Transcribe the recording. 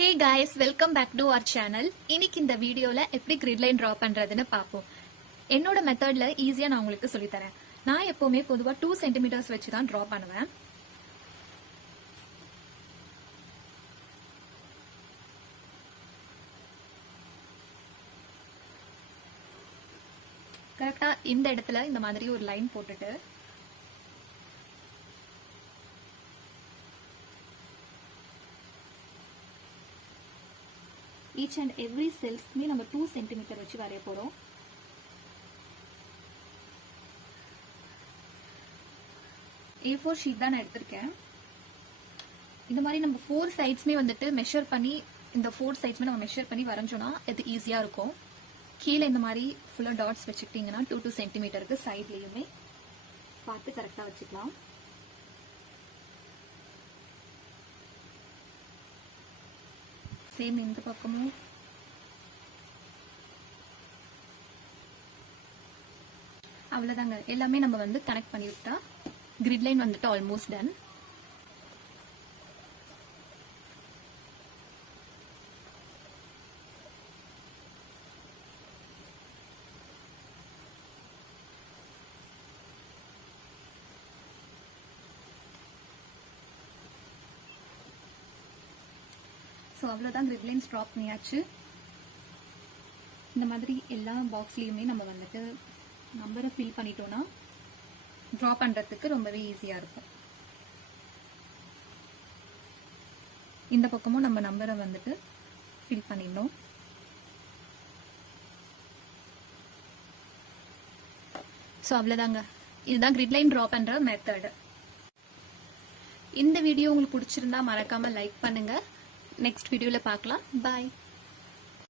Hey guys, welcome back to our channel. இன்னைக்கு இந்த வீடியோல எப்படி கிரிட் லைன் டிரா பண்றதுன்னு பாப்போம். என்னோட மெத்தட்ல ஈஸியா நான் உங்களுக்கு சொல்லி தரேன். நான் எப்பவுமே பொதுவா 2 சென்டிமீட்டர்ஸ் வச்சு தான் டிரா பண்ணுவேன். கரெக்டா இந்த இடத்துல இந்த மாதிரி ஒரு லைன் போட்டுட்டு each and every cells நம்ம 2 cm வச்சு வரைய போறோம். A4 ஷீட் தான் நான் எடுத்திருக்கேன். இந்த மாதிரி நம்ம 4 சைட்ஸ்மே வந்துட்டு மெஷர் பண்ணி இந்த 4 சைட்ஸ்மே நம்ம மெஷர் பண்ணி வரைஞ்சோம்னா இது ஈஸியா இருக்கும். கீழே இந்த மாதிரி ஃபுல்லா டாட்ஸ் வச்சுக்கிட்டீங்கன்னா 2 சென்டிமீட்டருக்கு சைட்லயுமே பார்த்து கரெக்டா வச்சுக்கலாம். சேம் இந்த பக்கமும் அவ்வளவுதாங்க. எல்லாமே நம்ம வந்து கனெக்ட் பண்ணி விட்டா கிரிட் லைன் வந்துட்டு ஆல்மோஸ்ட் டன். ஸோ அவ்வளோதான் கிரிட் லைன்ஸ் ட்ரா பண்ணியாச்சு. இந்த மாதிரி எல்லா பாக்ஸ்லேயுமே நம்ம வந்துட்டு நம்பரை ஃபில் பண்ணிட்டோம்னா ட்ரா பண்ணுறதுக்கு ரொம்பவே ஈஸியாக இருக்கும். இந்த பக்கமும் நம்ம நம்பரை வந்துட்டு ஃபில் பண்ணிடணும். ஸோ அவ்வளோதாங்க. இதுதான் கிரிட் லைன் ட்ரா பண்ணுற மெத்தட். இந்த வீடியோ உங்களுக்கு பிடிச்சிருந்தா மறக்காமல் லைக் பண்ணுங்கள். நெக்ஸ்ட் வீடியோல பார்க்கலாம். பாய்.